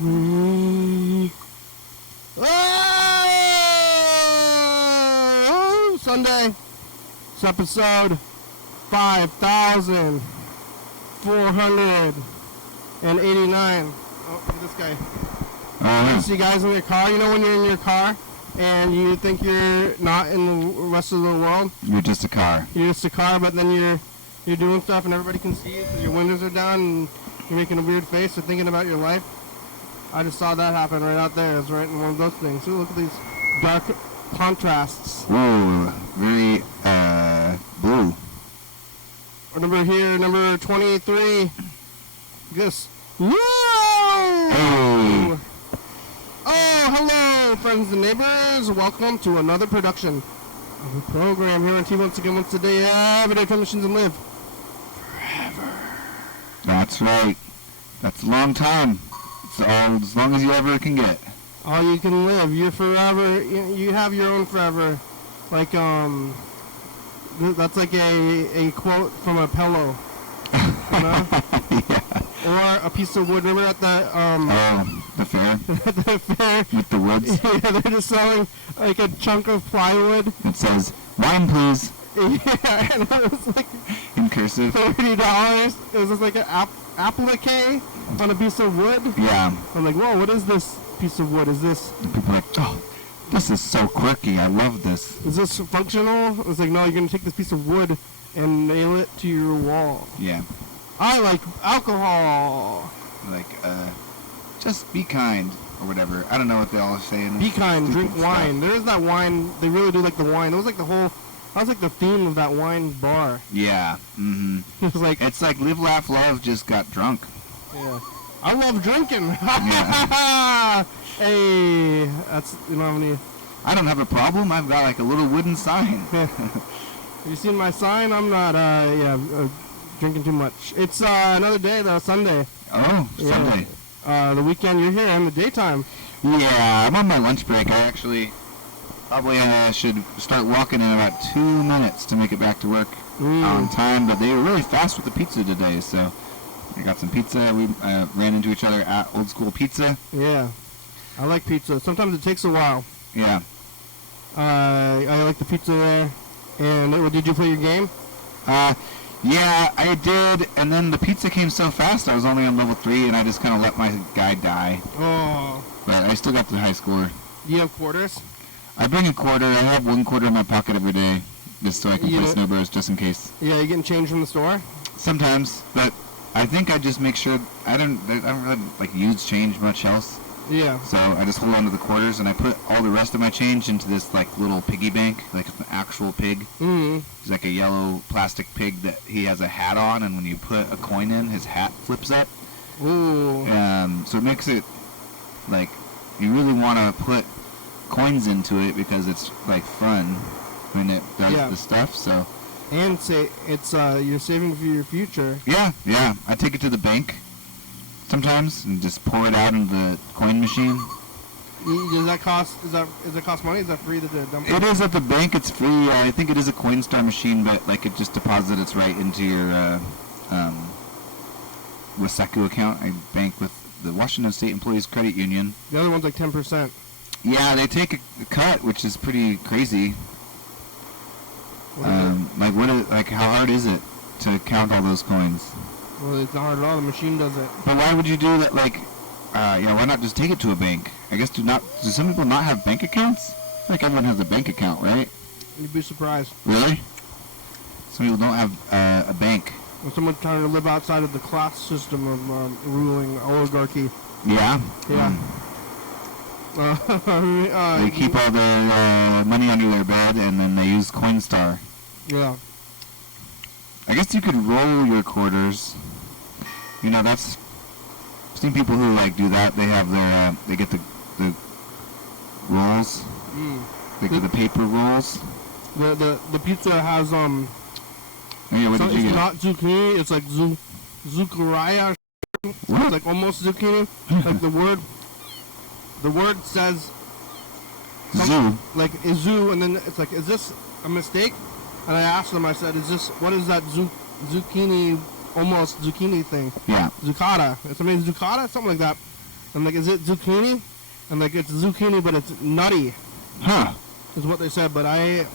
Oh, Sunday. It's episode 5,489. Oh, look at this guy. You see guys in your car? You know when you're in your car and you think you're not in the rest of the world? You're just a car. You're just a car, but then you're doing stuff and everybody can see you because your windows are down and you're making a weird face or thinking about your life. I just saw that happen right out there. It's right in one of those things. Ooh, look at these dark contrasts. Ooh, very blue. Our number here, number 23. This. Whoa! Hey. Oh, hello, friends and neighbors. Welcome to another production of a program here on T once again, once a day, every day, missions and live forever. That's right. That's a long time. It's as long as you ever can get. All you can live. You're forever. You have your own forever. Like, that's like a quote from a pillow. You know? Yeah. Or a piece of wood. Remember at the the fair? the fair? With the woods? Yeah, they're just selling like a chunk of plywood. It says, wine please. Yeah, and it was like in cursive. $30. It was just like an applique on a piece of wood. Yeah. I'm like, whoa, what is this piece of wood? Is this... And people are like, oh, this is so quirky. I love this. Is this functional? It's like, no, you're going to take this piece of wood and nail it to your wall. Yeah. I like alcohol. Like, just be kind or whatever. I don't know what they all are saying. Be kind, drink stuff. wine. There is that wine. They really do like the wine. That was like the theme of that wine bar. Yeah. Mm-hmm. It was like... It's like Live, Laugh, Love just got drunk. Yeah. I love drinking. Yeah. Hey, that's, you know how many... I don't have a problem. I've got like a little wooden sign. Have you seen my sign? I'm not, drinking too much. It's another day, though, Sunday. Oh, Yeah. Sunday. The weekend, you're here in the daytime. Yeah, I'm on my lunch break. I actually probably should start walking in about 2 minutes to make it back to work on time. But they were really fast with the pizza today, so I got some pizza. We ran into each other at Old School Pizza. Yeah. I like pizza. Sometimes it takes a while. Yeah. I like the pizza there. And did you play your game? Yeah, I did, and then the pizza came so fast, I was only on level 3, and I just kind of let my guy die. Oh. But I still got the high score. Do you have quarters? I bring a quarter. I have 1 quarter in my pocket every day, just so I can play snowbirds, just in case. Yeah, you getting change from the store? Sometimes, but I think I just make sure, I don't really, like, use change much else. Yeah. So I just hold on to the quarters, and I put all the rest of my change into this, like, little piggy bank, like an actual pig. Mm-hmm. It's like a yellow plastic pig that he has a hat on, and when you put a coin in, his hat flips up. Ooh. So it makes it, like, you really want to put coins into it because it's, like, fun when it does the stuff, so. And it's you're saving for your future. Yeah. I take it to the bank sometimes and just pour it out into the coin machine. Does that cost? Does it cost money? Is that free to dump? It is at the bank. It's free. I think it is a Coinstar machine, but like it just deposits right into your Waseku account. I bank with the Washington State Employees Credit Union. The other one's like 10%. Yeah, they take a cut, which is pretty crazy. How hard is it to count all those coins? Well, it's not hard at all. The machine does it. But why would you do that? Like, why not just take it to a bank? I guess do some people not have bank accounts? I feel like everyone has a bank account, right? You'd be surprised. Really? Some people don't have a bank. When someone's trying to live outside of the class system of ruling oligarchy. Yeah? Yeah. They keep all their money under their bed, and then they use Coinstar. Yeah. I guess you could roll your quarters. You know, I've seen people who like do that. They have their, they get the rolls. They get the paper rolls. The pizza has Oh yeah, what did you it's get? not zucchini. It's like zucchini. It's like almost zucchini. Like the word says Zoo. like izu, and then it's like, is this a mistake? And I asked them, I said, what is that zucchini, almost zucchini thing? Yeah. Zucchata. It's something zucchata, something like that. I'm like, is it zucchini? I'm like, it's zucchini, but it's nutty. Huh. Is what they said, but I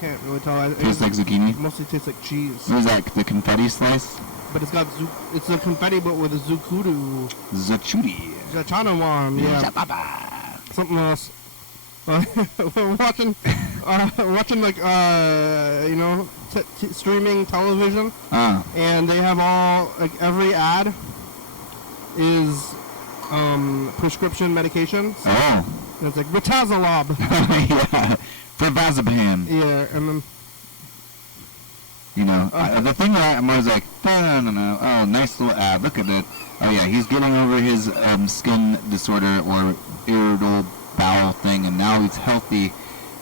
can't really tell. Tastes like zucchini? It mostly tastes like cheese. What is that, the confetti slice? But it's got it's the confetti, but with a zucchini. Zachudi. Zachanawan, yeah. Zababa. Something else. We're watching like you know, streaming television, and they have all like every ad is prescription medications. Oh. And it's like Ritazolab. Yeah. For Vazabam. Yeah, and then. You know, the thing that I'm always like, no. Oh, nice little ad. Look at that. Oh yeah, he's getting over his skin disorder or irritable bowel thing, and now he's healthy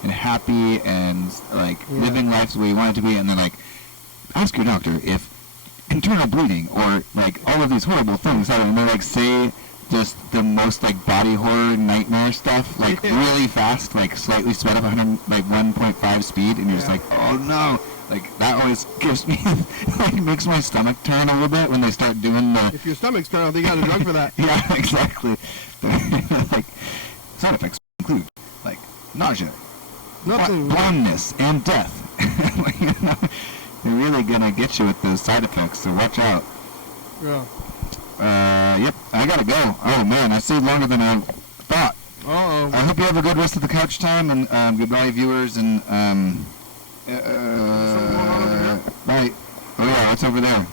and happy and like living life the way he wanted to be. And then like, ask your doctor if internal bleeding or like all of these horrible things happen. And they like say just the most like body horror nightmare stuff like really fast, like slightly sped up 1.5 speed, and you're just like, oh no. Like, that always gives me, like, makes my stomach turn a little bit when they start doing the... If your stomach's turning, they got a drug for that. Yeah, exactly. Like, side effects include, like, nausea, blindness, and death. Like, you know, they're really gonna get you with those side effects, so watch out. Yeah. Yep, I gotta go. Oh, man, I stayed longer than I thought. Uh-oh. I hope you have a good rest of the couch time, and goodbye, viewers, and, right. Oh yeah, what's over there?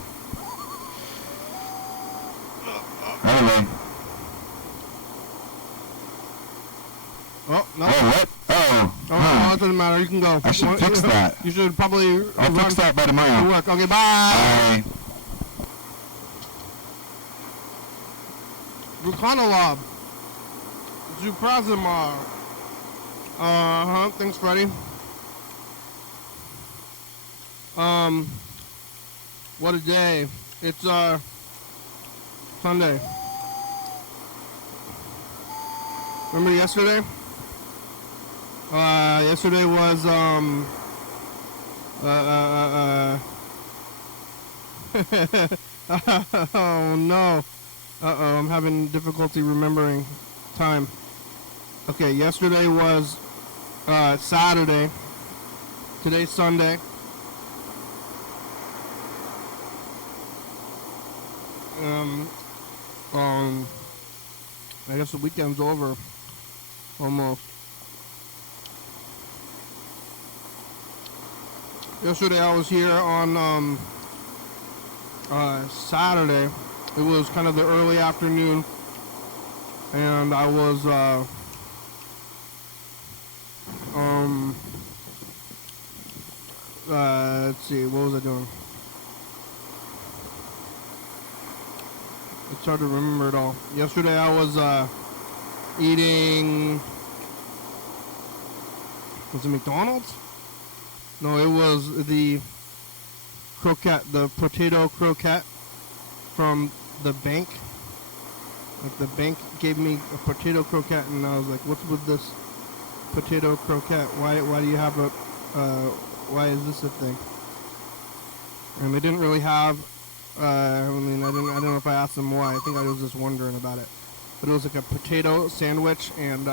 Anyway. Oh, no. Oh, what? Oh. No, it doesn't matter. You can go. I should fix that. You should probably I'll fix that by tomorrow. Work. Okay, bye. Bye. Ruconalab. Zuprazimar. Thanks, Freddie. What a day. It's, Sunday. Remember yesterday? Yesterday was, oh no. Uh-oh, I'm having difficulty remembering time. Okay, yesterday was, Saturday. Today's Sunday. I guess the weekend's over. Almost. Yesterday I was here on, Saturday. It was kind of the early afternoon. And I was, let's see, what was I doing? It's hard to remember it all. Yesterday I was eating, was it McDonald's? No, it was the croquette, the potato croquette from the bank. Like the bank gave me a potato croquette, and I was like, what's with this potato croquette? Why do you have a, why is this a thing? And they didn't really have, I don't know if I asked them why. I think I was just wondering about it. But it was like a potato sandwich, and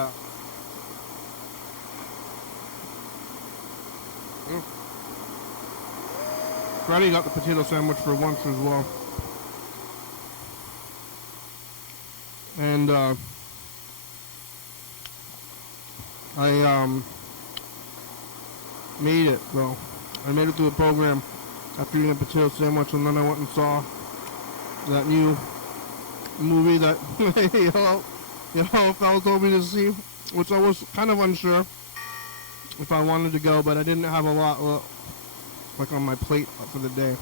Freddie got the potato sandwich for once as well. And I made it though. I made it through the program after eating a potato sandwich, and then I went and saw that new movie that fellas told me to see, which I was kind of unsure if I wanted to go, but I didn't have a lot like on my plate for the day.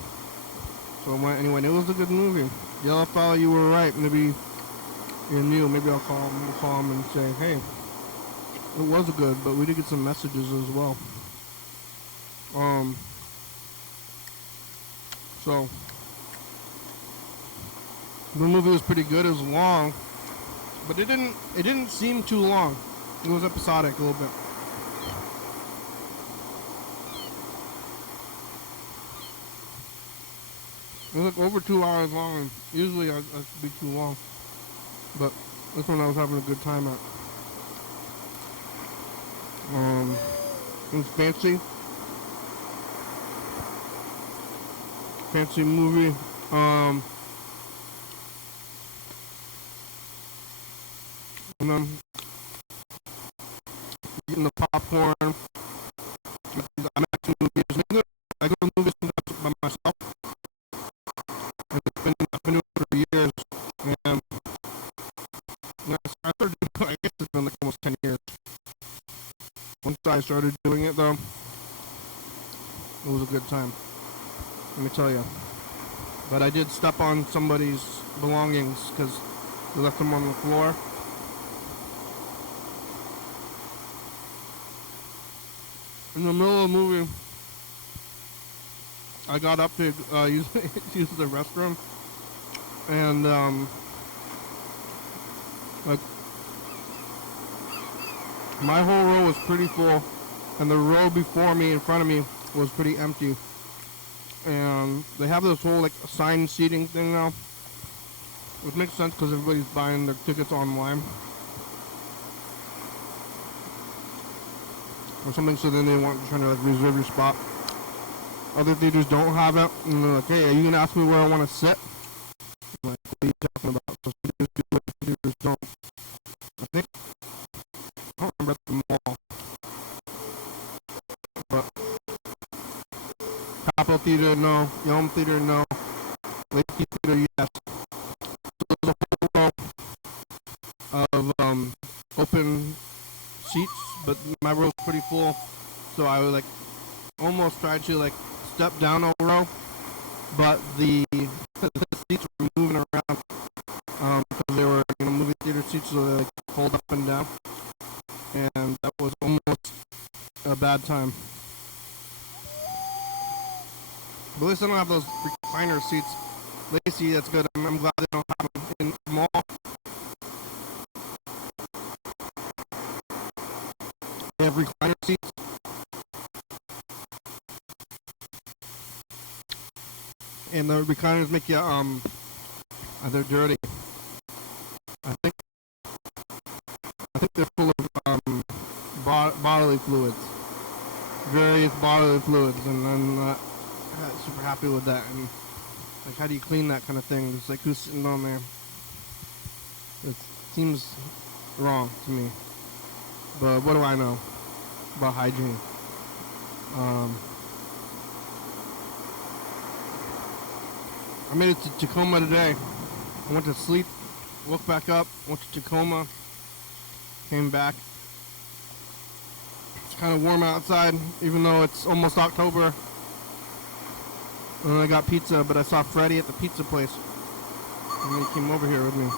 So I went anyway. It was a good movie. Yellow fella, you were right. Maybe you're new. Maybe I'll call him and say, hey, it was good, but we did get some messages as well. So the movie was pretty good. It was long, but it didn't seem too long. It was episodic a little bit. It was like over 2 hours long, and usually I'd be too long. But this one I was having a good time at. It was fancy movie. And then eating the popcorn. I'm actually movies. I go to movies sometimes by myself. And I've been doing it for years. And I started doing it, I guess it's been like almost 10 years. Once I started doing it though, it was a good time. Let me tell you. But I did step on somebody's belongings because they left them on the floor. In the middle of the movie, I got up to use the restroom, and like my whole row was pretty full, and the row before me, in front of me, was pretty empty. And they have this whole like assigned seating thing now, which makes sense because everybody's buying their tickets online or something. So then they want trying to like reserve your spot. Other theaters don't have it, and they're like, "Hey, are you gonna ask me where I want to sit?" I'm like, "What are you talking about?" So theaters do it, theaters don't. I think I don't remember at the mall, but Capitol Theater, no. Yelm Theater, no. Lakeview Theater, yes. So there's a whole row of open seats, but my row's pretty full, so I would like almost tried to like step down a row, but the seats were moving around because they were movie theater seats, so they like fold up and down, and that was almost a bad time. But at least I don't have those recliner seats. Lacy, that's good. I'm glad they don't have them in the mall. They have recliner seats. And the recliners make you, they're dirty. I think they're full of bodily fluids. Various bodily fluids, and I'm not super happy with that. And like, how do you clean that kind of thing? It's like, who's sitting on there? It seems wrong to me. But what do I know about hygiene? I made it to Tacoma today. I went to sleep, woke back up, went to Tacoma, came back. It's kind of warm outside, even though it's almost October. And then I got pizza, but I saw Freddie at the pizza place, and he came over here with me.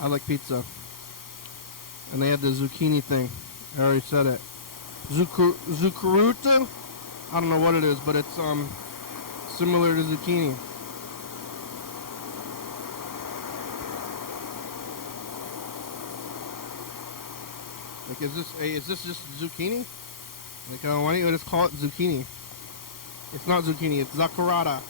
I like pizza, and they had the zucchini thing. I already said it. Zuccaruta? I don't know what it is, but it's similar to zucchini. Like, is this just zucchini? Like, why don't you just call it zucchini? It's not zucchini, it's zaccarata.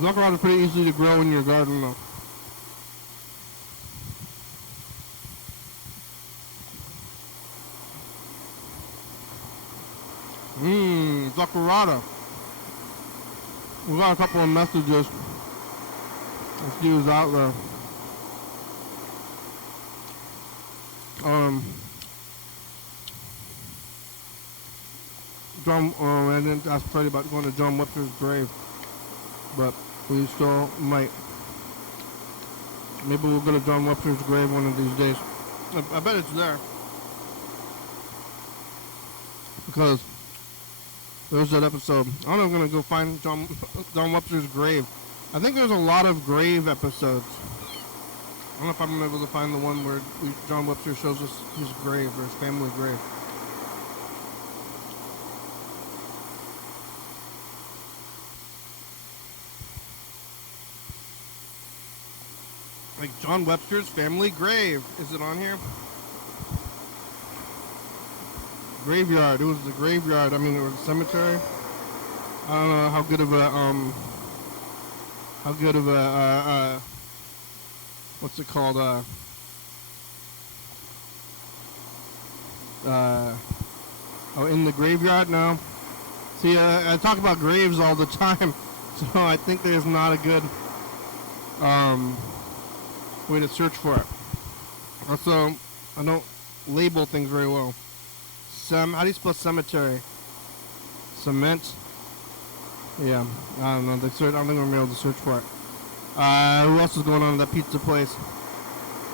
Zaccarata is pretty easy to grow in your garden, though. Zaccarata. We got a couple of messages. Let's use out there. I didn't ask Freddie about going to John Webster's grave, but we still might. Maybe we'll go to John Webster's grave one of these days. I bet it's there. Because there's that episode. I'm not going to go find John Webster's grave. I think there's a lot of grave episodes. I don't know if I'm able to find the one where John Webster shows us his grave or his family grave. Like John Webster's family grave. Is it on here? graveyard. It was the graveyard. I mean, it was a cemetery. I don't know how good of a what's it called? Oh, in the graveyard now. See, I talk about graves all the time, so I think there's not a good way to search for it. Also, I don't label things very well. How do you spell cemetery? Cement? Yeah, I don't know. I don't think I'm going to be able to search for it. Who else is going on at that pizza place?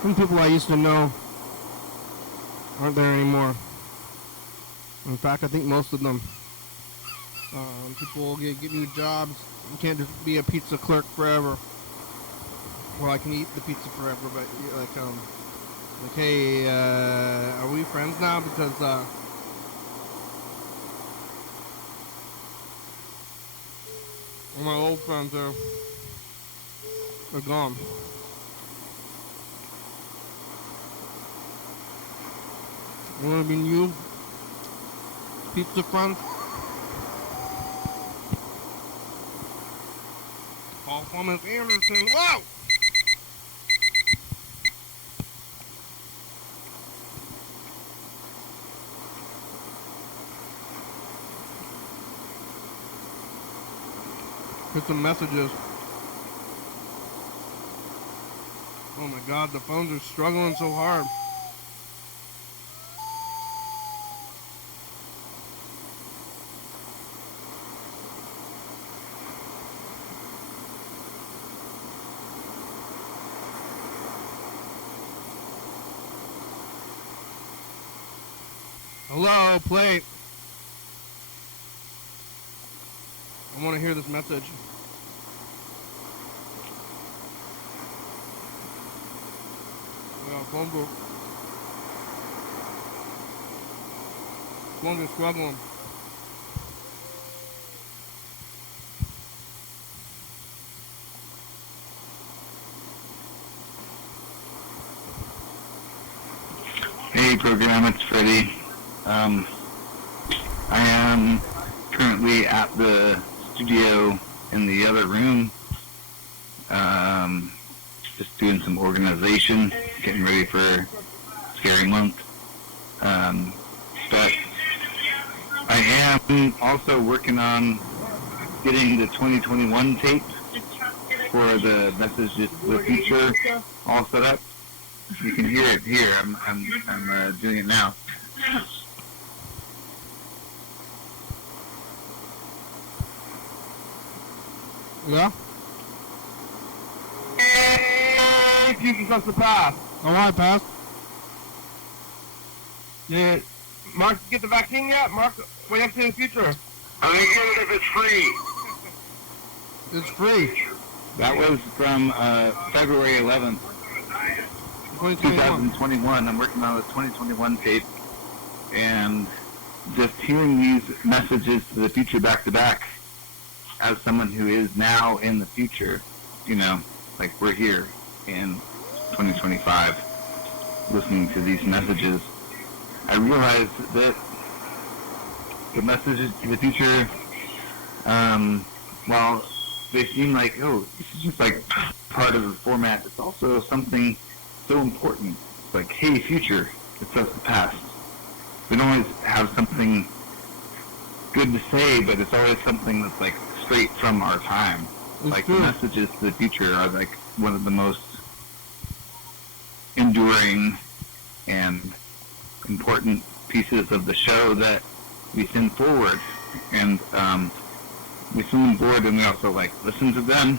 Some people I used to know aren't there anymore. In fact, I think most of them. People get new jobs. You can't just be a pizza clerk forever. Well, I can eat the pizza forever, but hey, are we friends now? Because all my old friends are gone. You want to be new pizza friends? Paul Thomas Anderson. Whoa! Here's some messages. Oh my God, the phones are struggling so hard. Hello, plate. I want to hear this message. Phone book. Phones are struggling. Hey, program, it's Freddie. I am currently at the studio in the other room, just doing some organization, getting ready for Scary Month. But I am also working on getting the 2021 tape for the Messages to the Future all set up. You can hear it here. I'm doing it now. Yeah? Hey, Jesus us the pass. All right, pass. Yeah, Mark, get the vaccine yet? Mark, way up to the future. I'm gonna get it if it's free. It's free. That was from February 11th, 2021. I'm working on the 2021 tape, and just hearing these messages to the future back to back, as someone who is now in the future, you know, like we're here in 2025, listening to these messages, I realized that the messages to the future, while they seem like, oh, this is just like part of the format, it's also something so important. It's like, hey, future, it's us the past. We don't always have something good to say, but it's always something that's like straight from our time. It's like true. The messages to the future are like one of the most enduring and important pieces of the show that we send forward. And we send them forward, and we also like listen to them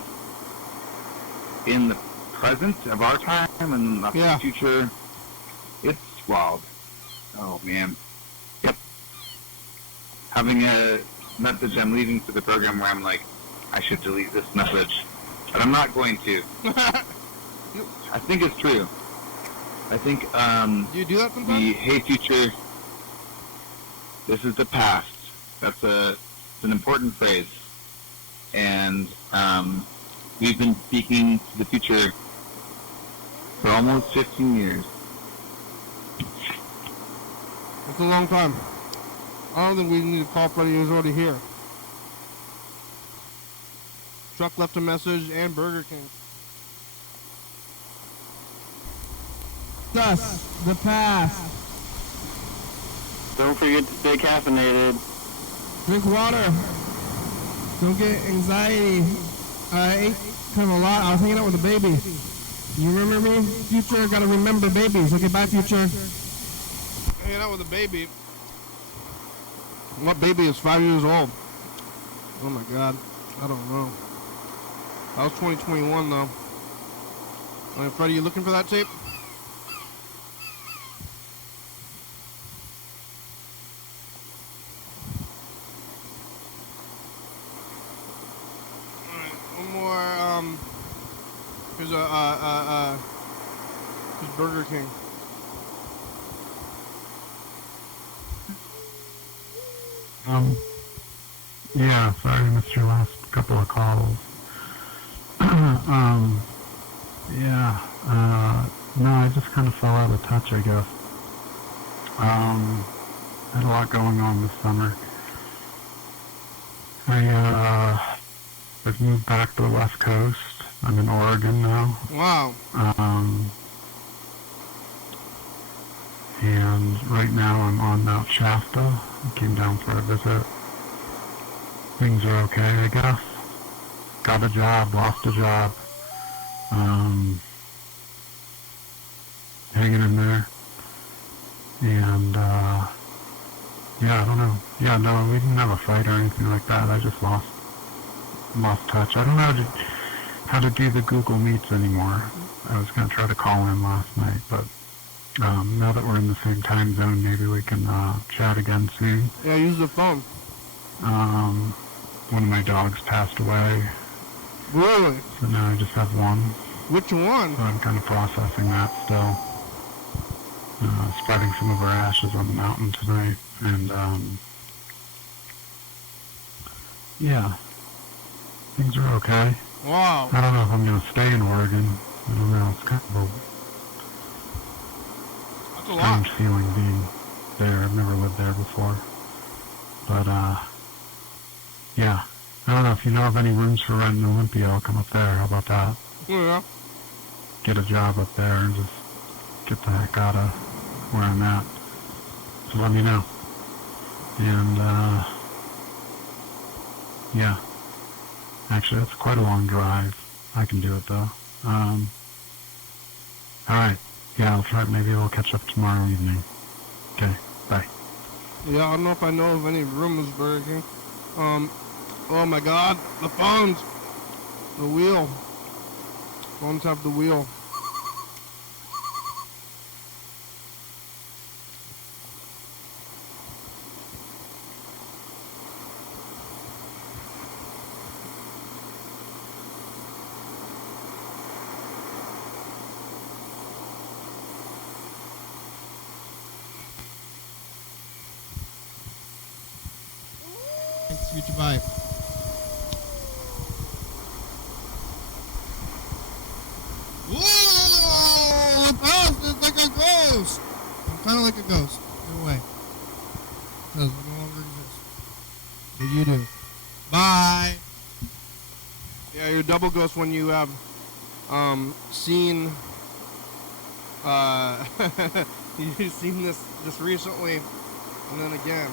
in the present of our time and not the future. It's wild. Oh man. Yep. Having a message I'm leaving for the program where I'm like, I should delete this message, but I'm not going to. I think it's true. I think Do you do that sometimes? the hey future, this is the past. That's it's an important phrase, and we've been speaking to the future for almost 15 years. It's a long time. I don't think we need to call Freddie. He was already here. Truck left a message and Burger King. Thus, the past. Don't forget to stay caffeinated. Drink water. Don't get anxiety. I ate kind of a lot. I was hanging out with a baby. You remember me? Future, gotta remember babies. Okay, bye, Future. Hanging out with a baby. What baby is 5 years old? Oh my God. I don't know. That was 2021 though. Alright, Freddie, you looking for that tape? Alright, one more, here's here's Burger King. Yeah, sorry I missed your last couple of calls. No, I just kind of fell out of touch, I guess. Had a lot going on this summer. I've moved back to the West Coast. I'm in Oregon now. Wow. And right now I'm on Mount Shasta. I came down for a visit. Things are okay, I guess. Got a job, lost a job. Hanging in there. And, yeah, I don't know. Yeah, no, we didn't have a fight or anything like that. I just lost touch. I don't know how to do the Google Meets anymore. I was going to try to call in last night, but now that we're in the same time zone, maybe we can chat again soon. Yeah, use the phone. One of my dogs passed away. Really? So now I just have one. Which one? So I'm kind of processing that still. Spreading some of our ashes on the mountain tonight. And, yeah. Things are okay. Wow. I don't know if I'm going to stay in Oregon. I don't know. It's kind of a That's a lot. strange feeling being there. I've never lived there before. But, yeah. I don't know if you know of any rooms for rent in Olympia. I'll come up there. How about that? Yeah. Get a job up there and just get the heck out of where I'm at. So let me know. And, yeah. Actually, that's quite a long drive. I can do it, though. Alright. Yeah, I'll try. Maybe we'll catch up tomorrow evening. Okay, bye. Yeah, I don't know if I know of any rooms Burger King. Oh my God, the phones. The wheel. Phones have the wheel. Thanks, future bye. Whoa! It's like a ghost! I'm kind of like a ghost. Get away. Because I no longer exist. What you do? Bye! Yeah, you're a double ghost when you have, seen, you've seen this just recently, and then again.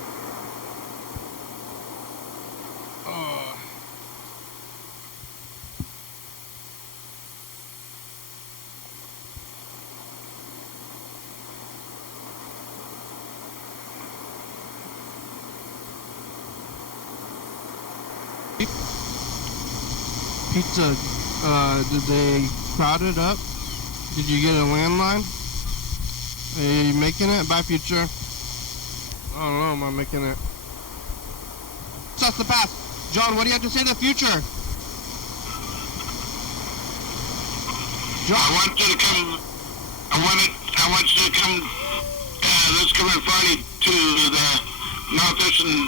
Oh. Pizza, did they crowd it up? Did you get a landline? Are you making it? Bye, future. I don't know, am I making it? That's the past. John, what do you have to say to the future? John. I want you to come. I want you to come. Let's come on Friday to the Northeastern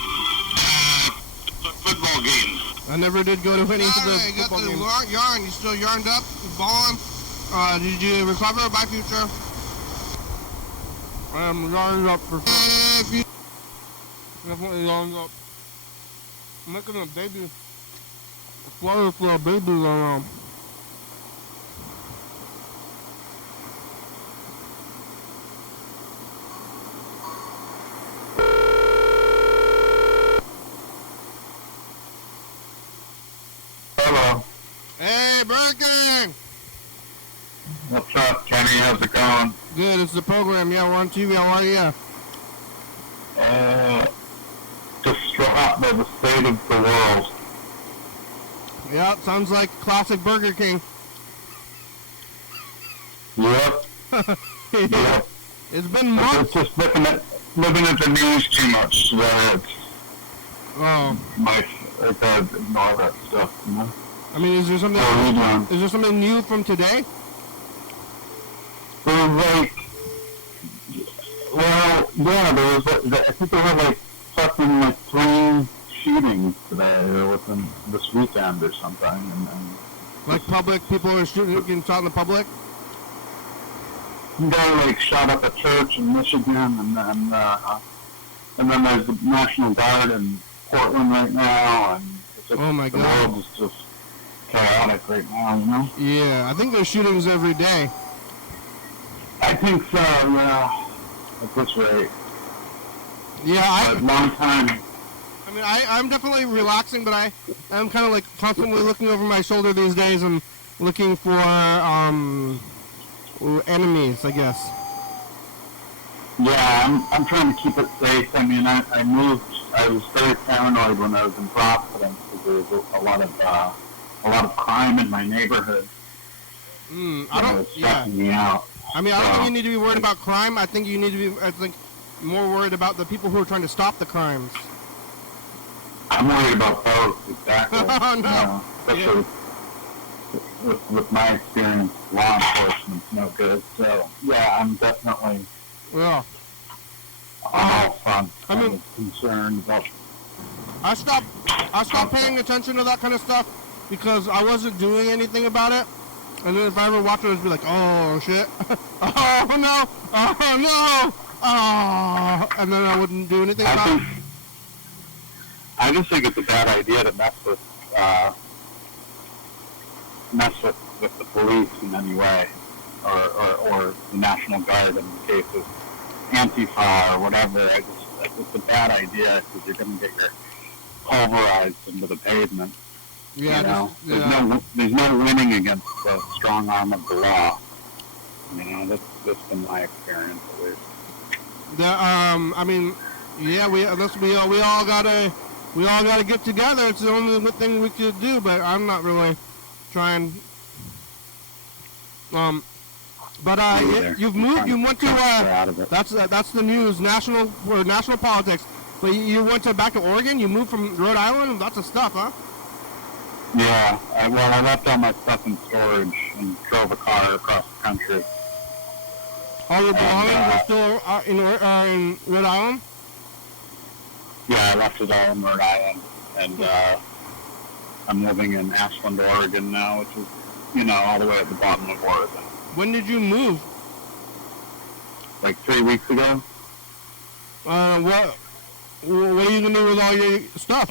football game. I never did go to any of the football games. Got the yarn. You still yarned up? Balling? Did you recover? Bye, future. I'm yarned up for Definitely lined up. Making a baby, a flutter for a baby around. Hello. Hey, Burger King! What's up, Kenny? How's it going? Good, it's the program. Yeah, we're on TV. How are you? Distraught by the state of the world. Yeah, sounds like classic Burger King. Yep. Yep. It's been months. It's just looking at the news too much, so it's Oh, I gotta ignore that stuff, you know? I mean, is there something? How are you doing? Is there something new from today? There was like, well, yeah, there was, I think there were like fucking like 3 shootings today or within this weekend or something, and Like public people are shooting, getting shot in the public? a guy like shot up a church in Michigan, and then there's the National Guard in Portland right now, and it's like Oh my the God. world is just chaotic right now, you know? Yeah, I think there's shootings every day. I think so, yeah, at this rate. Yeah, But long time. I mean, I'm definitely relaxing, but I'm kind of like constantly looking over my shoulder these days and looking for enemies, I guess. Yeah, I'm trying to keep it safe. I mean, I was very paranoid when I was in Providence because there was a lot of crime in my neighborhood. I It don't. was Yeah. stressing me out. I mean, I don't think So, you need to be worried about crime. I think you need to be, more worried about the people who are trying to stop the crimes. I'm worried about both, exactly. Oh, no. You know, especially with my experience, law enforcement's no good. So, yeah, I'm definitely Yeah. all fun. I mean- Concerned about. I stopped paying attention to that kind of stuff because I wasn't doing anything about it. And then if I ever watch it, I'd be like, oh shit, oh no, oh no, oh, and then I wouldn't do anything about it. I just think it's a bad idea to mess with the police in any way, or the National Guard in the case of Antifa or whatever. It's a bad idea because you're going to get your pulverized into the pavement. Yeah, You know, yeah. there's no winning against the strong arm of the law. You know, that's been my experience at least. I mean, yeah, we all gotta get together. It's the only good thing we could do. But I'm not really trying. But Me either. you've moved. You went to Out of it. that's the news. National politics. But you went back to Oregon. You moved from Rhode Island. Lots of stuff, huh? Yeah, I left all my stuff in storage and drove a car across the country. All your belongings are And, still in Rhode Island. Yeah, I left it all in Rhode Island, and I'm living in Ashland, Oregon now, which is, you know, all the way at the bottom of Oregon. When did you move? Like 3 weeks ago. What are you gonna do with all your stuff?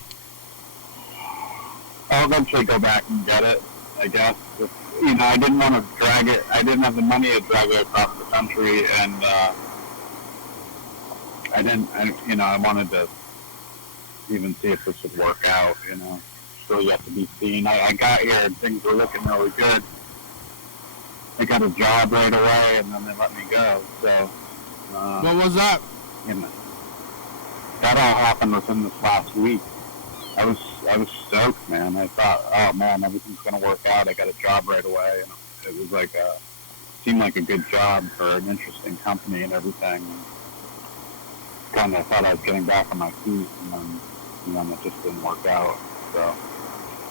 I'll eventually go back and get it, I guess. If, you know, I didn't want to drag it. I didn't have the money to drag it across the country, and I wanted to even see if this would work out, you know. Still yet to be seen. I got here and things were looking really good. I got a job right away, and then they let me go. So, What was that? you know, that all happened within this last week. I was stoked, man. I thought, oh man, everything's gonna work out. I got a job right away, and it was like seemed like a good job for an interesting company and everything. Kind of thought I was getting back on my feet, and then it just didn't work out. So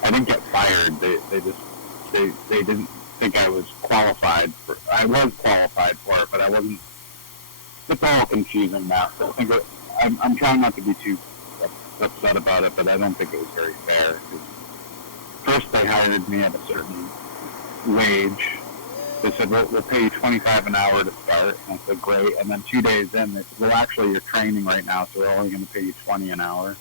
I didn't get fired. They didn't think I was qualified for. I was qualified for it, but I wasn't. It's all confusing now. So I think I'm trying not to be too upset about it, but I don't think it was very fair. First, they hired me at a certain wage, they said, we'll pay you $25 an hour to start. And I said, great. And then 2 days in, they said, well, actually, you're training right now, so we're only going to pay you $20 an hour.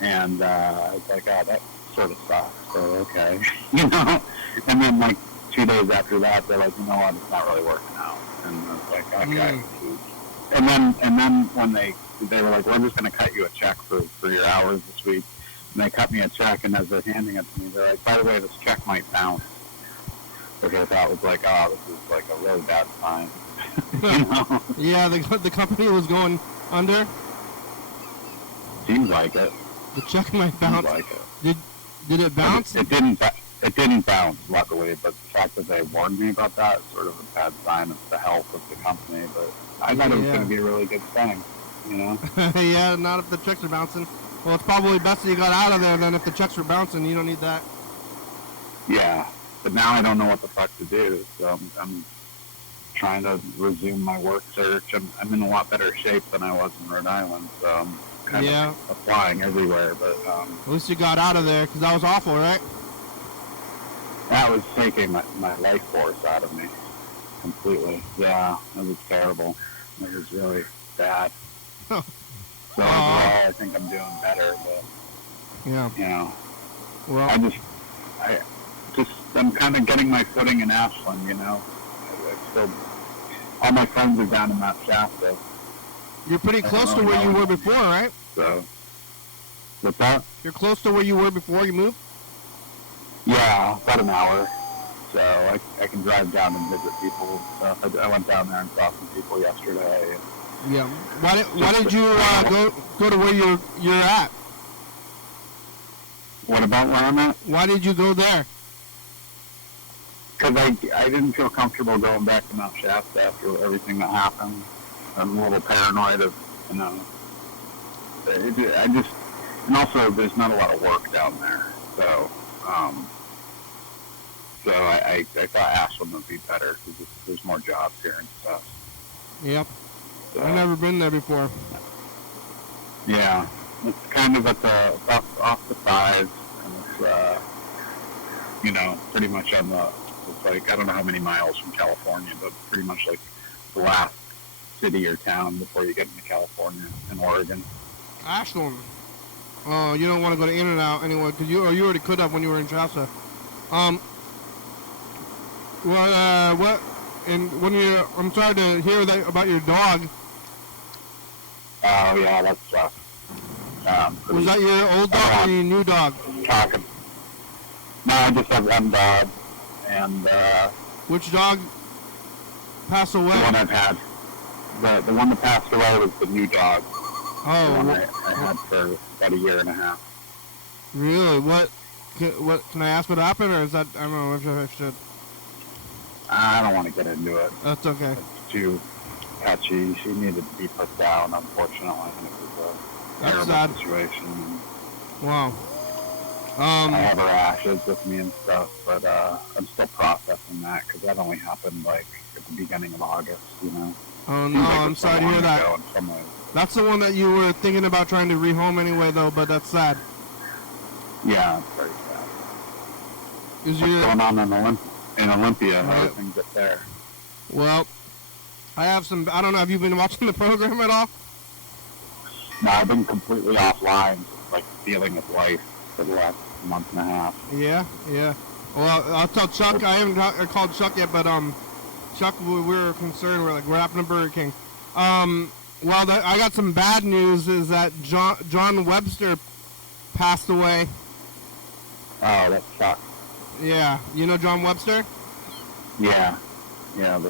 And I was like, oh, that sort of sucks. So, okay. You know? And then, like, 2 days after that, they're like, you know what, it's not really working out. And I was like, okay. And then when they were like, we're just going to cut you a check for your hours this week. And they cut me a check, and as they're handing it to me, they're like, by the way, this check might bounce. Which I thought was like, oh, this is like a really bad sign. You know? Yeah, the company was going under. Seems like it. The check might bounce. Seems like it. Did it bounce? It didn't bounce, luckily, but the fact that they warned me about that is sort of a bad sign of the health of the company. But I thought it was going to be a really good thing, you know? Yeah, not if the checks are bouncing. Well, it's probably best that you got out of there than if the checks were bouncing. You don't need that. Yeah, but now I don't know what the fuck to do. So I'm trying to resume my work search. I'm in a lot better shape than I was in Rhode Island, so I'm kind of applying everywhere. But at least you got out of there, because that was awful, right? That was taking my life force out of me completely. Yeah, it was terrible. It was really bad. So overall, I think I'm doing better, but yeah, you know, well, I'm kind of getting my footing in Ashland. You know, I still, all my friends are down in Mount Shasta. You're pretty close to where you were before, right? So, what's that? You're close to where you were before you moved? Yeah, about an hour. So I can drive down and visit people and stuff. I went down there and saw some people yesterday. Yeah. Why did you go to where you're at? What about where I'm at? Why did you go there? Because I didn't feel comfortable going back to Mount Shasta after everything that happened. I'm a little paranoid of, you know, and also there's not a lot of work down there. So, I thought Ashland would be better because there's more jobs here and stuff. Yep. So, I've never been there before. Yeah. It's kind of at off the side, and it's, you know, pretty much on it's like, I don't know how many miles from California, but pretty much like the last city or town before you get into California and Oregon. Ashland. Oh, you don't want to go to In-N-Out anyway, because you already could have when you were in Shasta. What? And when I'm sorry to hear that about your dog. Oh yeah, that sucks. Was that your old dog or your new dog? Talking. No, I just have one dog, and which dog passed away? The one I've had. The one that passed away was the new dog. Oh, the one I had for about a year and a half. Really? What? Can I ask what happened, or is that, I don't know if I should. I don't want to get into it. That's okay. It's too touchy. She needed to be put down, unfortunately. It was a terrible situation. Wow. I have her ashes with me and stuff, but I'm still processing that because that only happened like at the beginning of August, you know. Oh no, I'm sorry to hear that. That's the one that you were thinking about trying to rehome anyway, though, but that's sad. Yeah, it's very sad. What's going on in Olympia? How are things up there? Well, I have some, I don't know, have you been watching the program at all? No, I've been completely offline, like dealing with life for the last month and a half. Yeah. Well, I'll tell Chuck, I haven't called Chuck yet, but Chuck, we were concerned, we're like, what happened to Burger King? Well, I got some bad news, is that John Webster passed away. Oh, that sucks. Yeah, you know John Webster? Yeah, that's,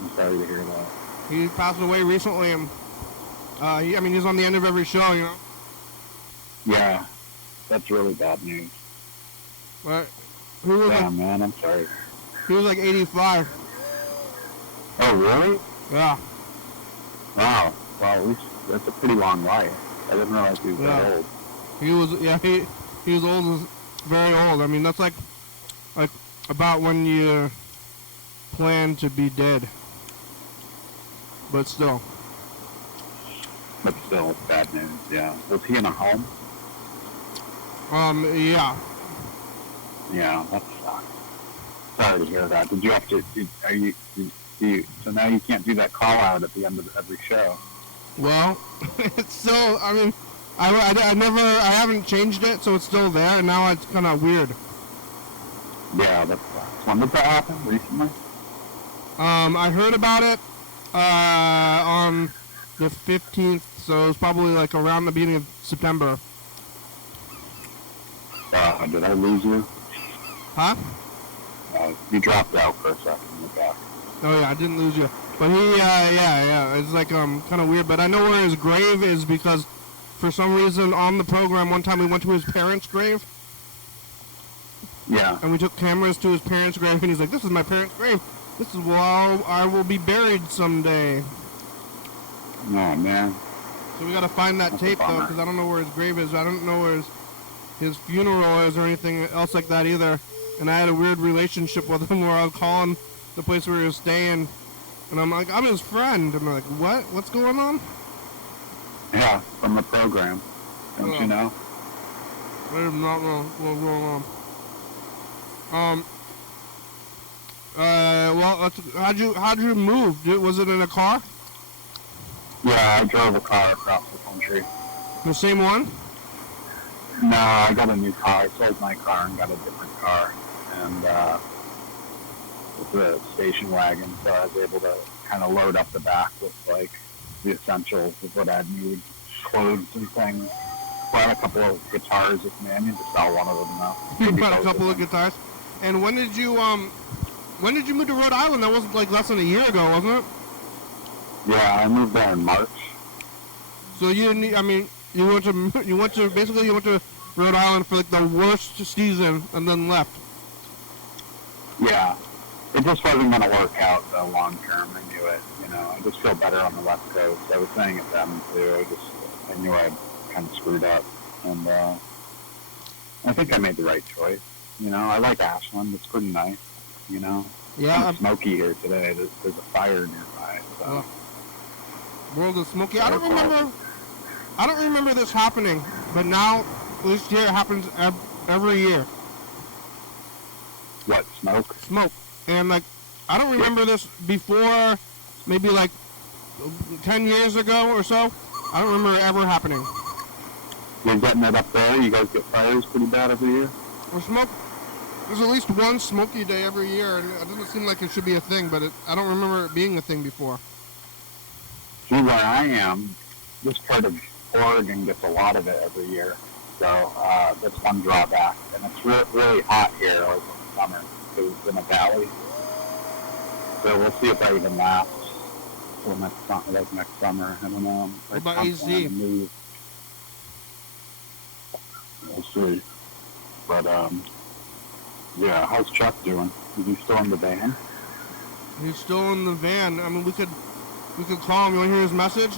I'm sorry to hear that. He passed away recently, and he's on the end of every show, you know? Yeah, that's really bad news. But damn, man, I'm sorry. He was like 85. Oh, really? Yeah. Wow. Well, at least that's a pretty long life. I didn't realize he was that old. He was old, very old. I mean, that's like about when you plan to be dead. But still. But still, it's bad news, yeah. Was he in a home? Yeah. Yeah, that sucks. Sorry to hear that. Did you have to? So now you can't do that call out at the end of every show. Well, it's still, I mean, I haven't changed it, so it's still there, and now it's kind of weird. Yeah, that's when did that happen? Recently? I heard about it on the 15th, so it was probably like around the beginning of September. Did I lose you? Huh? You dropped out for a second in the back. Oh yeah, I didn't lose you. But he, yeah, it's like kind of weird. But I know where his grave is because for some reason on the program one time we went to his parents' grave. Yeah. And we took cameras to his parents' grave, and he's like, "This is my parents' grave. This is where I will be buried someday." Oh man. So we gotta find that tape though, because I don't know where his grave is. I don't know where his funeral is or anything else like that either. And I had a weird relationship with him where I was calling the place where he was staying, and I'm like, "I'm his friend." And they're like, "What? What's going on?" Yeah, from the program. Don't you know? I do not know what's going on. Well, how'd you move? Was it in a car? Yeah, I drove a car across the country. The same one? No, I got a new car. I sold my car and got a different car. And it's a station wagon, so I was able to kind of load up the back with, like, the essentials of what I'd need. Clothes and things. Bought a couple of guitars with me. I need to sell one of them now. You bought a couple of guitars? And when did you move to Rhode Island? That wasn't like less than a year ago, wasn't it? Yeah, I moved there in March. So you went to Rhode Island for like the worst season and then left. Yeah, it just wasn't going to work out long term. I knew it. I just feel better on the West Coast. I was saying it then too. I knew I'd kind of screwed up, and I think I made the right choice. I like Ashland. It's pretty nice. Yeah. It's kind of smoky here today. There's a fire nearby. So. World is smoky. I don't remember this happening, but now this year it happens every year. What, smoke? Smoke. And like, I don't remember this before, maybe like 10 years ago or so. I don't remember it ever happening. You're getting it up there? You guys get fires pretty bad every year? Or smoke. There's at least one smoky day every year, and it doesn't seem like it should be a thing, but I don't remember it being a thing before. See, where I am, this part of Oregon gets a lot of it every year. So that's one drawback. And it's really hot here like in the summer because it's in a valley. So we'll see if that even lasts till next summer. I don't know. What about AC? We'll see. But, yeah, how's Chuck doing? Is he still in the van? He's still in the van. I mean, we could call him. You want to hear his message?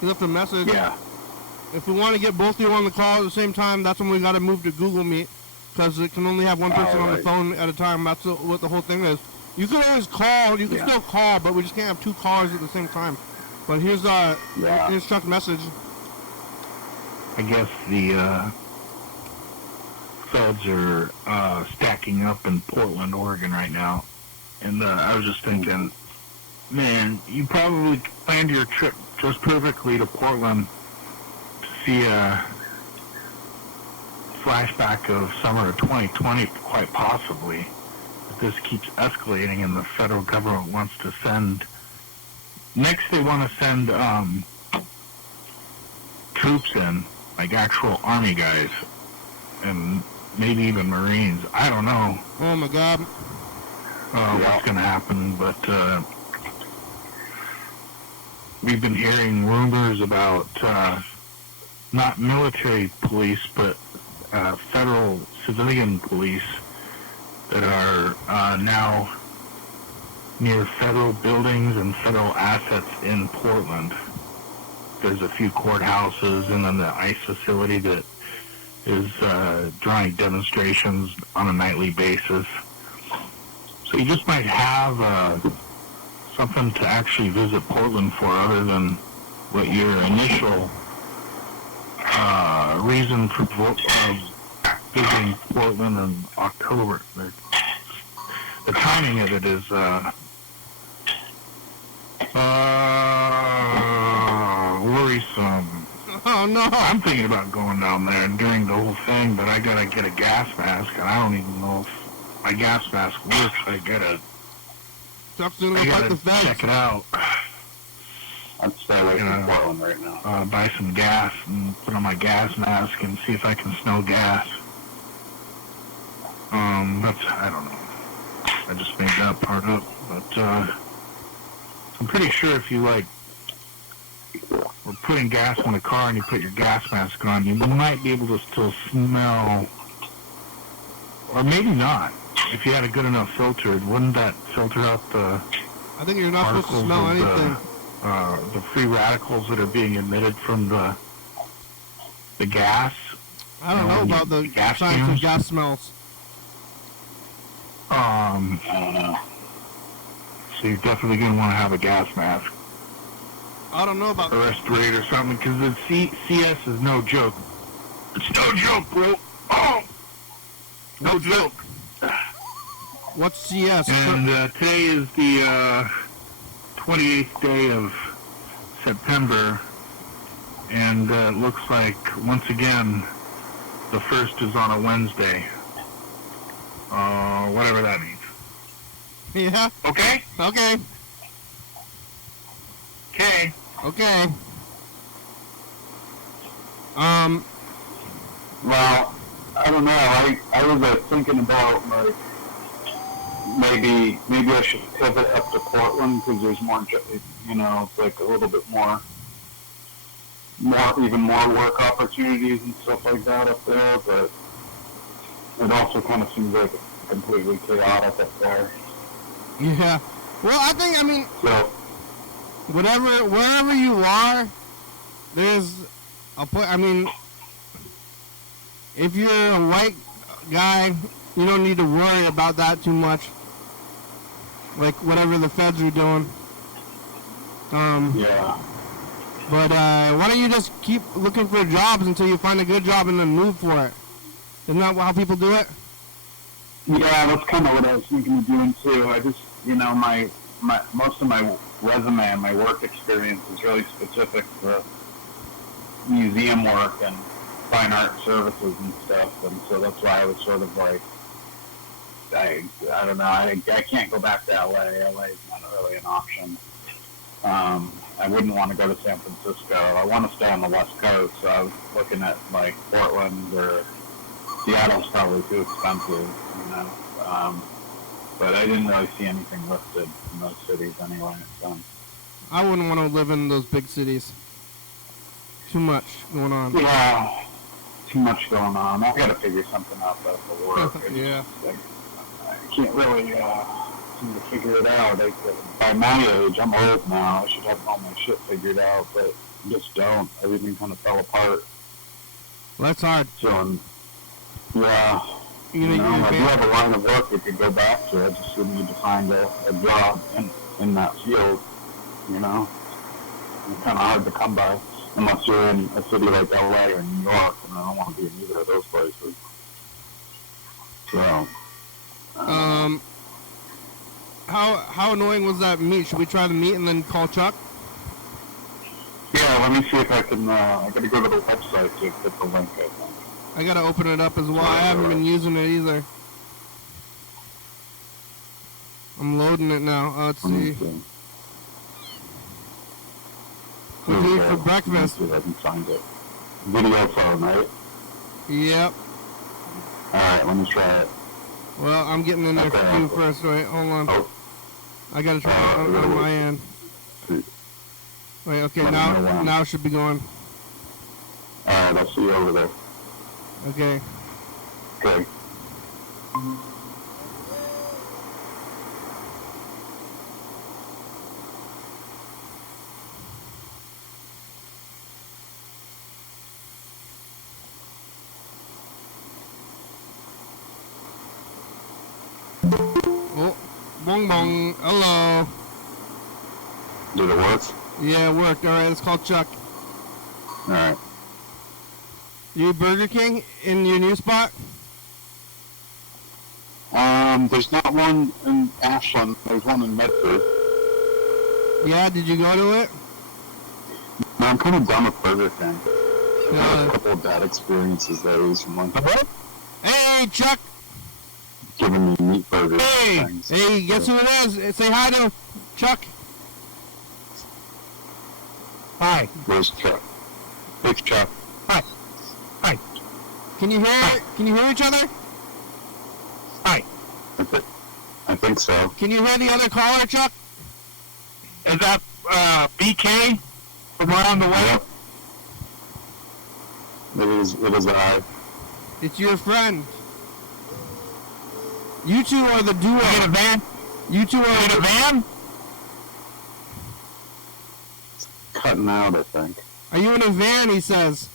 He left a message. Yeah. If we want to get both of you on the call at the same time, that's when we got to move to Google Meet, because it can only have one person on the phone at a time. That's what the whole thing is. You can always call. You can still call, but we just can't have two callers at the same time. But here's Chuck's message. I guess the feds are stacking up in Portland, Oregon right now. And I was just thinking, man, you probably planned your trip just perfectly to Portland to see a flashback of summer of 2020, quite possibly. But this keeps escalating, and the federal government wants to send... Next, they want to send troops in, like actual Army guys, and maybe even Marines. I don't know. Oh, my God. What's going to happen, but we've been hearing rumors about not military police, but federal civilian police that are now near federal buildings and federal assets in Portland. There's a few courthouses and then the ICE facility that is drawing demonstrations on a nightly basis. So you just might have something to actually visit Portland for other than what your initial reason for visiting Portland in October. the timing of it is worrisome. Oh no! I'm thinking about going down there and doing the whole thing, but I gotta get a gas mask, and I don't even know if my gas mask works. I gotta check it out. I'd stay away from Portland right now. Buy some gas and put on my gas mask and see if I can smell gas. I don't know. I just made that part up, but I'm pretty sure if you were putting gas in the car and you put your gas mask on, you might be able to still smell, or maybe not. If you had a good enough filter, wouldn't that filter out the I think you're not supposed to smell anything. The free radicals that are being emitted from the gas? I don't know about the science of gas smells. I don't know. So you're definitely going to want to have a gas mask. I don't know about a respirator or something, because the CS is no joke. It's no joke, bro. Oh! No joke. What's CS? And today is the 28th day of September, and it looks like, once again, the first is on a Wednesday. Whatever that means. Yeah. Okay? Okay. Okay. Okay. Well, I don't know. I was thinking about, like, maybe I should pivot up to Portland because there's more, it's like a little bit more, even more work opportunities and stuff like that up there, but it also kind of seems like completely chaotic up there. Yeah. Well, I mean, so, wherever you are, there's a point. I mean, if you're a white guy, you don't need to worry about that too much. Like whatever the feds are doing. Yeah. But why don't you just keep looking for jobs until you find a good job and then move for it? Isn't that how people do it? Yeah, that's kind of what I was thinking of doing too. I just, my most of my resume and my work experience is really specific to museum work and fine art services and stuff, and so that's why I was sort of like, I don't know, I can't go back to LA. LA is not really an option. I wouldn't want to go to San Francisco. I want to stay on the West Coast, so I was looking at like Portland or Seattle's probably too expensive, but I didn't really see anything listed in those cities anyway. So I wouldn't want to live in those big cities. Too much going on. Yeah, too much going on. I've got to figure something out though for work. Yeah. I can't really seem to figure it out. By my age, I'm old now. I should have all my shit figured out, but I just don't. Everything kind of fell apart. Well, that's hard. So, yeah. I do have a line of work we could go back to. I just would need to find a job in that field, It's kind of hard to come by unless you're in a city like LA or New York, and I don't want to be in either of those places. So, how annoying was that meet? Should we try to meet and then call Chuck? Yeah, let me see if I can, I gotta go to the website to get the link, I think. I gotta open it up as well. I haven't been using it either. I'm loading it now. Let's see. What do you eat for breakfast? Let me see if I can find it. Video phone, right? Yep. Alright, let me try it. Well, I'm getting in there for you first. Wait, hold on. Oh. I gotta try it on my end. Wait, okay, now it should be going. Alright, I'll see you over there. Okay. Okay. Oh, bong bong. Hello. Did it work? Yeah, it worked. Alright, let's call Chuck. Alright. You eat Burger King in your new spot? There's not one in Ashland. There's one in Medford. Yeah, did you go to it? No, I'm kind of done with Burger King. I had Yeah. a couple of bad experiences there recently. Hey, Chuck. Giving me meat burgers Hey! and things. Hey, guess who it is? Say hi to Chuck. Hi. Where's Chuck? Hey, Chuck. Hi. Hi. Can you hear each other? Hi. I think so. Can you hear the other caller, Chuck? Is that BK from around the way? Yep. It is I. It's your friend. You two are the duo. In a van? You two are In a the van? Cutting out, I think. Are you in a van? He says.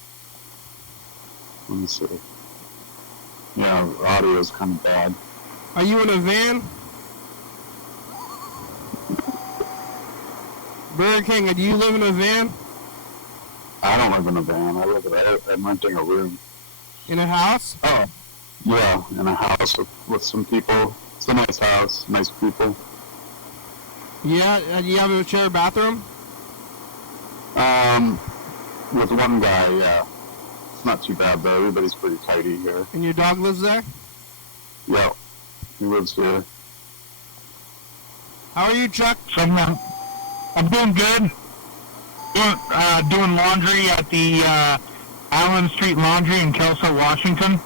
Let me see. Yeah, audio's kind of bad. Are you in a van? Burger King, do you live in a van? I don't live in a van. I'm renting a room. In a house? Oh. Yeah, in a house with some people. It's a nice house, nice people. Yeah, do you have a shared bathroom? With one guy, yeah. It's not too bad though. Everybody's pretty tidy here. And your dog lives there? Yeah, he lives here. How are you, Chuck? I'm doing good. Doing laundry at the Allen Street Laundry in Kelso, Washington.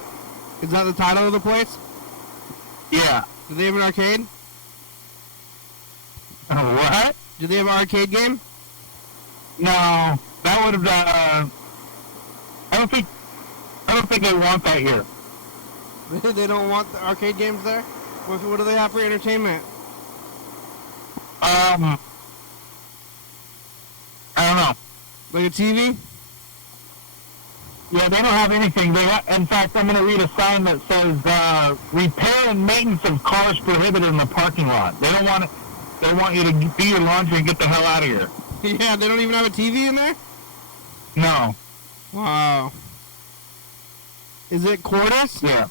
Is that the title of the place? Yeah. Do they have an arcade? What? Do they have an arcade game? No, that would have. I don't think they want that here. They don't want the arcade games there? What do they have for entertainment? I don't know. Like a TV? Yeah, they don't have anything. In fact, I'm going to read a sign that says repair and maintenance of cars prohibited in the parking lot. They don't want it. They want you to do your laundry and get the hell out of here. Yeah, they don't even have a TV in there? No. Wow. Is it quarters? Yeah.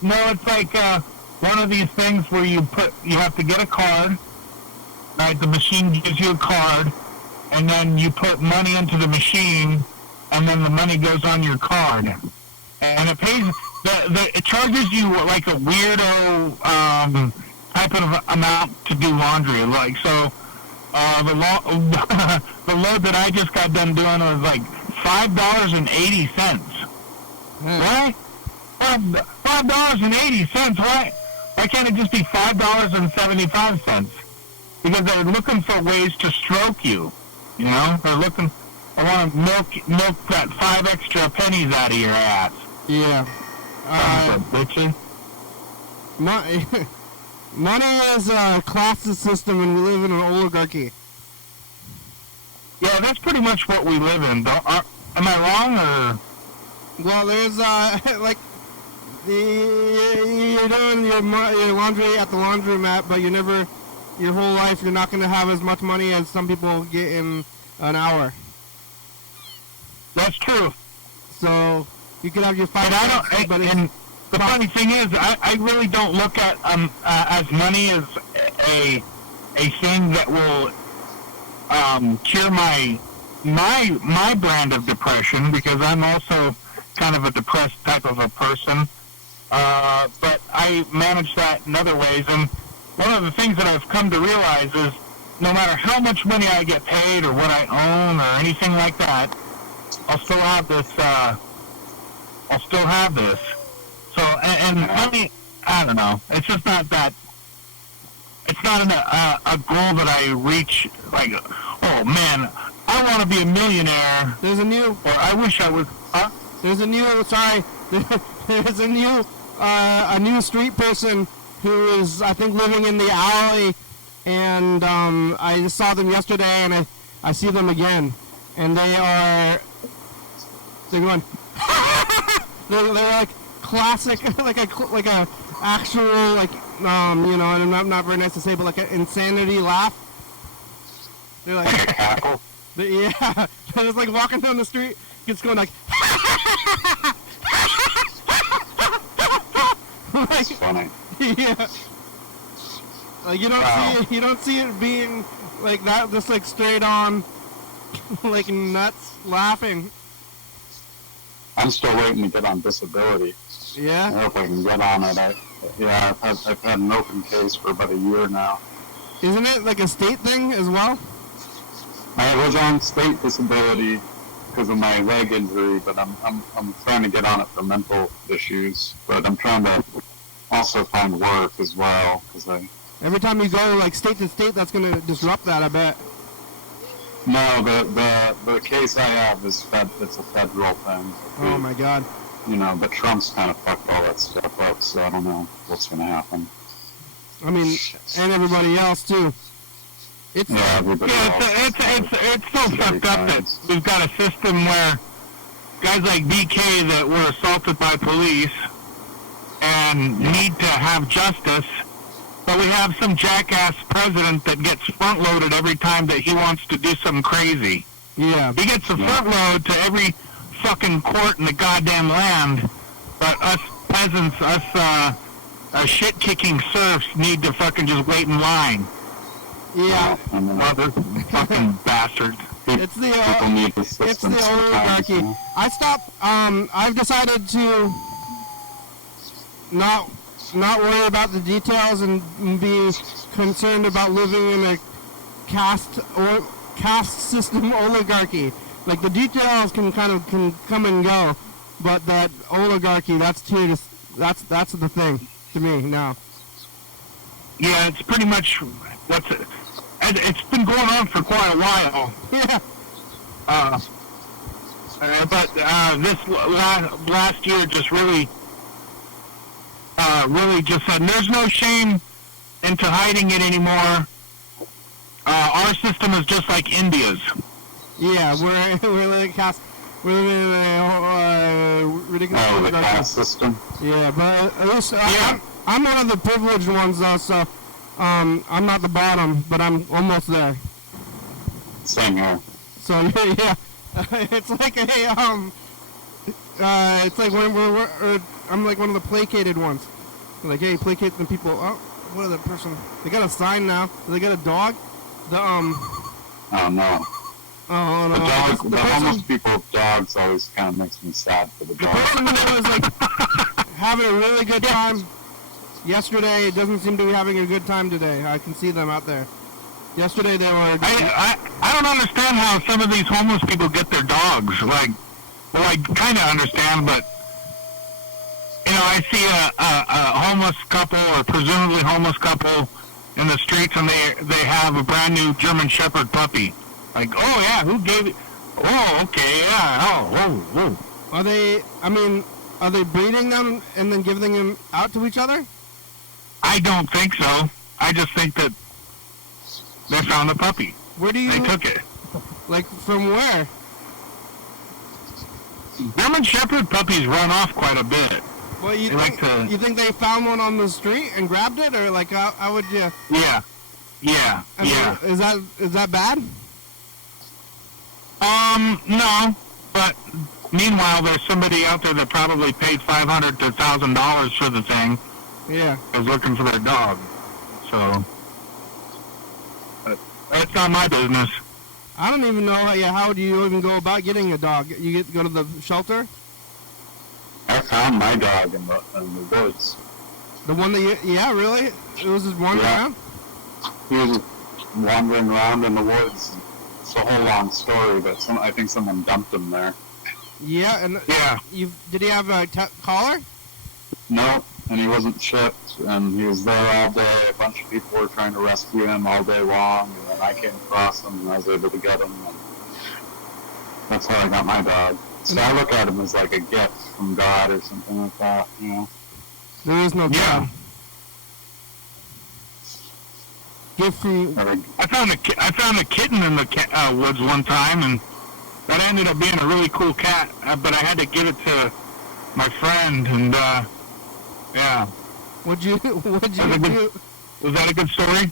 No, it's like one of these things where you have to get a card. Right, the machine gives you a card, and then you put money into the machine, and then the money goes on your card, and it pays. It charges you like a weirdo type of amount to do laundry. Like so, the load that I just got done doing was like $5.80. What? $5.80? Why can't it just be $5.75? Because they're looking for ways to stroke you, you know? They're looking. I want to milk that 5 extra pennies out of your ass. Yeah. Bitchy. Money is a classist system, and we live in an oligarchy. Yeah, that's pretty much what we live in. Am I wrong, or? Well, there's like you're doing your laundry at the laundromat, but your whole life you're not going to have as much money as some people get in an hour. That's true. So you could have your But and the funny thing is, I really don't look at as money as a thing that will cure my brand of depression, because I'm also kind of a depressed type of a person. But I manage that in other ways, and one of the things that I've come to realize is no matter how much money I get paid or what I own or anything like that, I'll still have this. So, and money, I don't know. It's just not that. It's not a goal that I reach. Like, oh man, I want to be a millionaire. There's a new. Or I wish I was. Huh? There's a new. Sorry. There's a new street person who is, I think, living in the alley, and I just saw them yesterday, and I see them again, and they're going. they're like classic, like a actual, like and I'm not very nice to say, but like an insanity laugh. They're like Cackle. Yeah, they're just like walking down the street, just going like. That's funny. Yeah. Like you don't see it being like that, just like straight on, like nuts laughing. I'm still waiting to get on disability. I Yeah. hope I can get on it. I've had an open case for about a year now. Isn't it like a state thing as well? I was on state disability because of my leg injury, but I'm trying to get on it for mental issues. But I'm trying to also find work as well because Every time you go like state to state, that's gonna disrupt that, I bet. No, the case I have is it's a federal thing. Oh my God. You know, but Trump's kind of fucked all that stuff up, so I don't know what's gonna happen. I mean, and everybody else too. It's Everybody else. It's so fucked up that we've got a system where guys like BK that were assaulted by police and need to have justice, but we have some jackass president that gets front-loaded every time that he wants to do something crazy. Yeah. He gets a front load to every fucking court in the goddamn land, but us peasants, us shit-kicking serfs need to fucking just wait in line. Yeah. Mother fucking bastards. It's the People need it's assistance the sometimes, oligarchy. you know? I've decided to not worry about the details and be concerned about living in a caste system oligarchy. Like the details can come and go, but that oligarchy, that's the thing to me now. Yeah, it's pretty much what's it. It's been going on for quite a while. Yeah. But this last year just really just said there's no shame into hiding it anymore. Our system is just like India's. Yeah, we're like we're living in a ridiculous The caste system. Yeah, but at least I'm one of the privileged ones though, so I'm not the bottom, but I'm almost there. Same here. So yeah, it's like it's like when I'm like one of the placated ones. They're like, hey, placate the people. Oh, what other person? They got a sign now. They got a dog. Oh no. Oh no. The homeless people, dogs always kind of makes me sad for the The dogs. person that was like having a really good time yesterday doesn't seem to be having a good time today. I can see them out there. Yesterday they were. I don't understand how some of these homeless people get their dogs. Like, well, I kind of understand, but you know, I see a homeless couple or presumably homeless couple in the streets, and they have a brand new German Shepherd puppy. Like, oh yeah, who gave it? Oh, okay, yeah. Oh. Are they breeding them and then giving them out to each other? I don't think so. I just think that they found the puppy. Where do you? They took it. Like from where? German Shepherd puppies run off quite a bit. Well, you think they found one on the street and grabbed it, or like how would you? Yeah. Is that bad? No, but meanwhile, there's somebody out there that probably paid $500 to $1,000 for the thing. Yeah. Is looking for their dog. So, that's not my business. I don't even know how do you even go about getting a dog? You go to the shelter? I found my dog in the woods. The one that yeah, really? It was just wandering around? He was wandering around in the woods. It's a whole long story, but I think someone dumped him there. Yeah, and yeah. Did he have a collar? No, and he wasn't chipped, and he was there all day. A bunch of people were trying to rescue him all day long, and then I came across him, and I was able to get him. And that's how I got my dog. So I look at him as like a gift from God or something like that, you know. There is no God. Gift from. I found a kitten in the woods one time, and that ended up being a really cool cat. But I had to give it to my friend, and yeah. What'd you do? Was that a good story?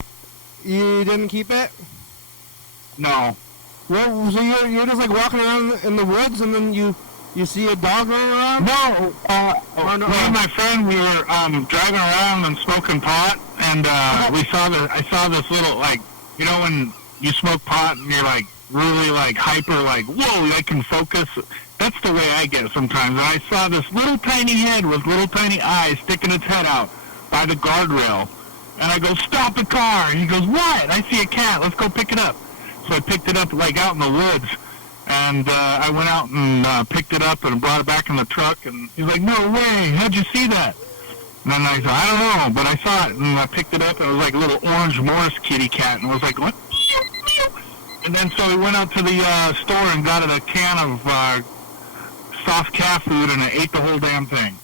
You didn't keep it? No. Well, so you're just like walking around in the woods, and then you You see a dog running around? No, no. me and my friend, we were driving around and smoking pot, and I saw this little, like, you know when you smoke pot and you're like really like hyper, like, whoa, I can focus. That's the way I get sometimes. And I saw this little tiny head with little tiny eyes sticking its head out by the guardrail. And I go, stop the car. And he goes, what? I see a cat. Let's go pick it up. So I picked it up like out in the woods. And I went out and picked it up and brought it back in the truck. And he's like, no way. How'd you see that? And then I said, I don't know. But I saw it. And I picked it up. And it was like a little orange Morris kitty cat. And I was like, what? And then so we went out to the store and got it a can of soft cat food, and I ate the whole damn thing.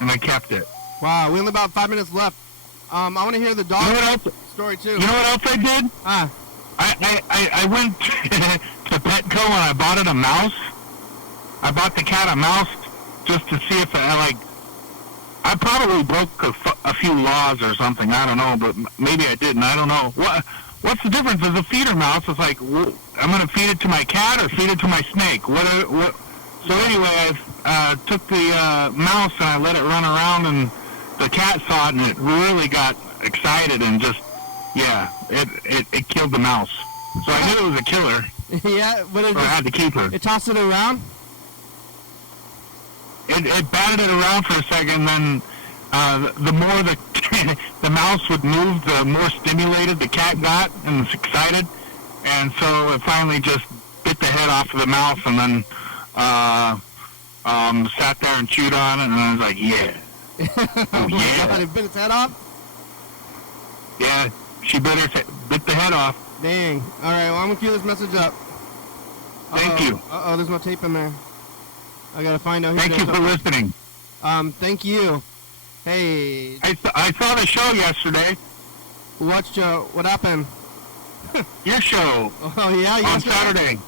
And I kept it. Wow, we only about 5 minutes left. I want to hear the dog story too. You know what else I did? I went to Petco and I bought it a mouse. I bought the cat a mouse just to see if I probably broke a few laws or something. I don't know, but maybe I didn't. I don't know. What's the difference? As a feeder mouse, it's like, I'm going to feed it to my cat or feed it to my snake? What? So anyway, I took the mouse and I let it run around, and the cat saw it, and it really got excited and just, it killed the mouse. So I knew it was a killer. Yeah, but so I had to keep her. It tossed it around? It batted it around for a second, then the more the mouse would move, the more stimulated the cat got and was excited. And so it finally just bit the head off of the mouse and then sat there and chewed on it, and I was like, yeah. Oh, yeah. God, it bit its head off? Yeah, she bit the head off. Dang. All right, well, I'm going to cue this message up. Thank you. Uh-oh, there's no tape in there. I got to find out who Thank you for listening. Thank you. Hey. I saw the show yesterday. What show? What happened? Your show. Oh, yeah? On Saturday.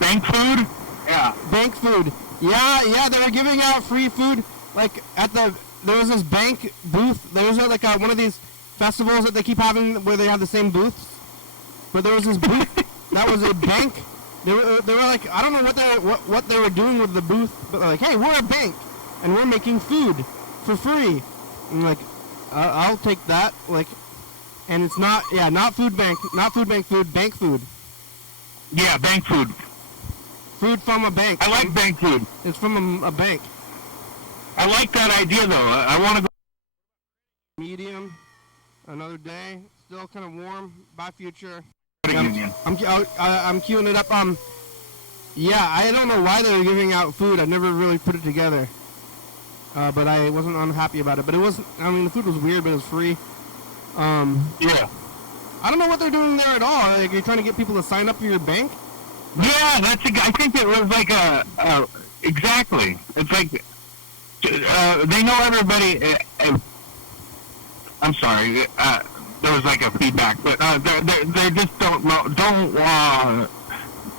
Bank food? Yeah. Bank food. Yeah, they were giving out free food. Like, there was this bank booth. There was like one of these festivals that they keep having where they have the same booths. But there was this booth that was a bank. They were like, I don't know what they were doing with the booth, but they're like, hey, we're a bank, and we're making food for free. And I'm like, I'll take that. Like, and it's not food bank food, bank food. Yeah, bank food. Food from a bank. I like bank food. It's from a bank. I like that idea, though. I want to go. Medium. Another day. Still kind of warm. Bye, future. I'm queuing it up. Yeah, I don't know why they were giving out food. I never really put it together. But I wasn't unhappy about it. But it wasn't. I mean, the food was weird, but it was free. Yeah. I don't know what they're doing there at all. Like, you're trying to get people to sign up for your bank? Yeah, I think it was like exactly. It's like they know everybody. I'm sorry. There was like a feedback, but they just don't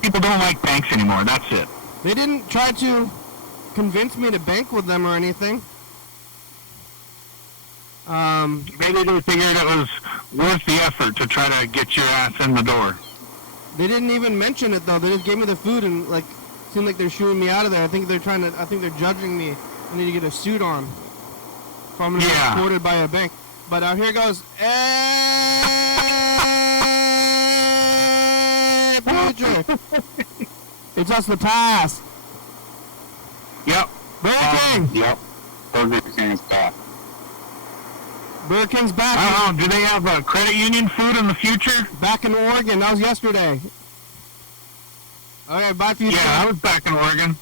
people don't like banks anymore. That's it. They didn't try to convince me to bank with them or anything. Maybe they figured it was worth the effort to try to get your ass in the door. They didn't even mention it though. They just gave me the food and like seemed like they're shooing me out of there. I think they're judging me. I need to get a suit on. If I'm gonna be reported by a bank. But here goes. Hey, future. It's just the past. Yep. Burger King. Yep. Burger King's back. Burger King's back. I don't know. Do they have credit union food in the future? Back in Oregon. That was yesterday. Okay, bye, future. Yeah, I was back in Oregon.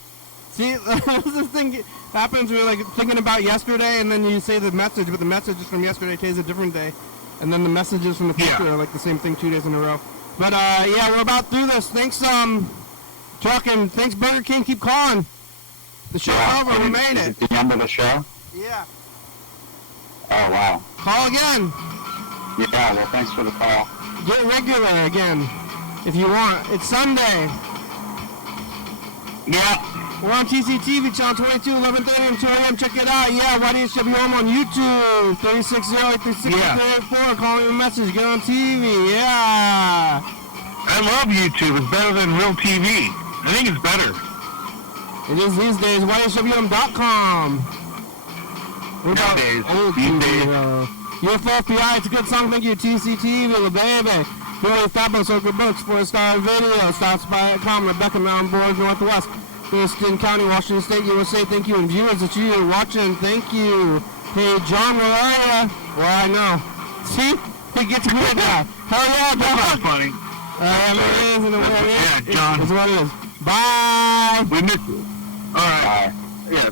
See, this thing happens. We're like thinking about yesterday, and then you say the message, but the message is from yesterday. Today's a different day, and then the messages from the future are like the same thing 2 days in a row. But yeah, we're about through this. Thanks, Chuck, and thanks, Burger King. Keep calling. The show's over. We made it. The end of the show? Yeah. Oh, wow. Call again. Yeah, well, thanks for the call. Get regular again, if you want. It's Sunday. Yeah. We're on TCTV, channel 22, 11:30 and 2 a.m. Check it out. Yeah, YDHWM on YouTube, 360-836-884. Call me a message. Get on TV. Yeah. I love YouTube. It's better than real TV. I think it's better. It is these days. YDHWM.com. What about Nowadays, old these TV, days. UFO FBI, it's a good song. Thank you. TCTV, Little Baby. Billy Fabos, Ogre Books, 4-star video. Stops by Com, Rebecca Mountain Board, Northwest. Thurston County, Washington State, USA. Thank you. And viewers that you are watching, thank you. Hey, John, where are you? Well, I know. See? It gets weird now. Hell yeah, That's John. funny. It is, and Yeah, John. It's what it is. Bye. We missed you. All right. Bye. Yeah,